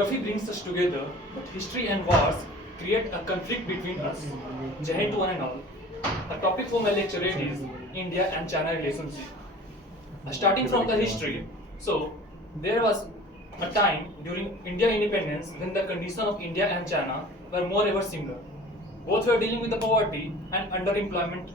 Geography brings us together, but history and wars create a conflict between us. Jai Hind to one and all. The topic for my lecturette is India and China relationship. Starting from the history, so there was a time during Indian independence when the condition of India and China were more ever similar. Both were dealing with the poverty and underemployment.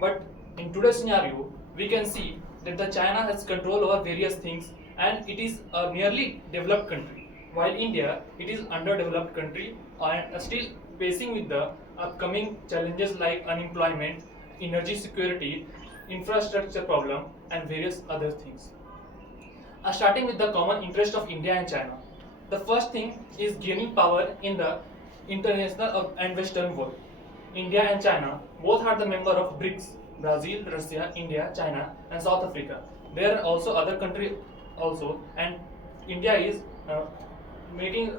But in today's scenario, we can see that the China has control over various things and it is a nearly developed country, while India it is underdeveloped country and still facing with the upcoming challenges like unemployment, energy security, infrastructure problem and various other things. Starting with the common interest of India and China. The first thing is gaining power in the international and Western world. India and China both are the member of BRICS: Brazil, Russia, India, China, and South Africa. There are also other countries also, and India is making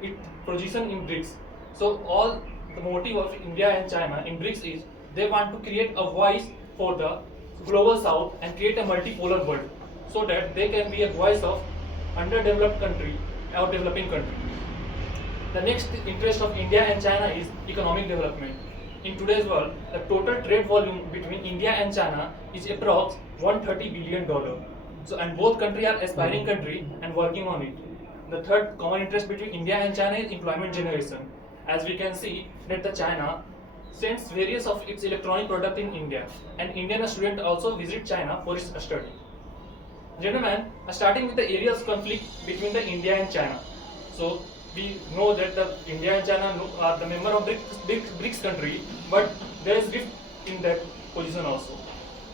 its position in BRICS. So all the motive of India and China in BRICS is they want to create a voice for the global South and create a multipolar world, so that they can be a voice of underdeveloped country or developing country. The next interest of India and China is economic development. In today's world, the total trade volume between India and China is approx $130 billion. So, and both countries are aspiring country and working on it. The third common interest between India and China is employment generation. As we can see that the China sends various of its electronic product in India, and Indian students also visit China for its study. Gentlemen, starting with the areas of conflict between the India and China. So we know that the India and China are the member of BRICS country, but there is rift in that position also.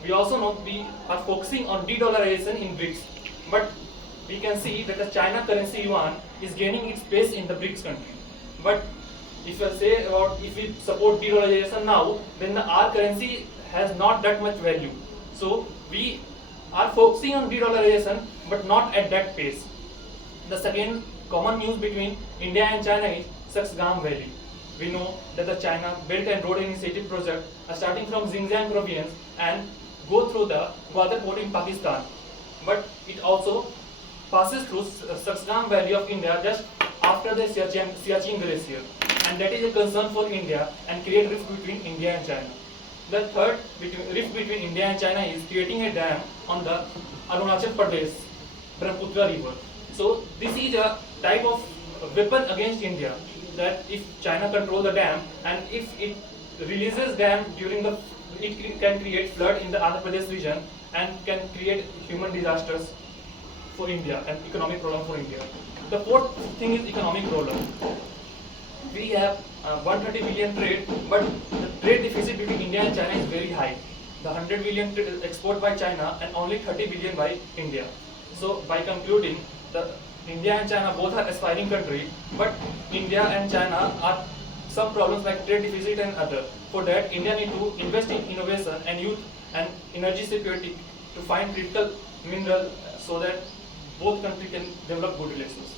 We also know we are focusing on de-dollarization in BRICS, but we can see that the China currency yuan is gaining its space in the BRICS country. But if I say about if we support de-dollarization now, then our currency has not that much value. So we are focusing on de-dollarization, but not at that pace. The second common news between India and China is Saxgam Valley. We know that the China Belt and Road Initiative project are starting from Xinjiang province and go through the Gwadar port in Pakistan. But it also passes through Saxgam Valley of India just after the Siachen Glacier. And that is a concern for India and create rift between India and China. The third rift between India and China is creating a dam on the Arunachal Pradesh Brahmaputra river. So this is a type of weapon against India, that if China control the dam and if it releases dam during the, it can create flood in the Andhra Pradesh region and can create human disasters for India and economic problem for India. The fourth thing is economic problem. We have 130 billion trade, but the trade deficit between India and China is very high. The 100 billion export by China and only 30 billion by India. So by concluding, the India and China both are aspiring countries, but India and China are some problems like trade deficit and other. For that, India need to invest in innovation and youth and energy security to find critical mineral so that both countries can develop good relations.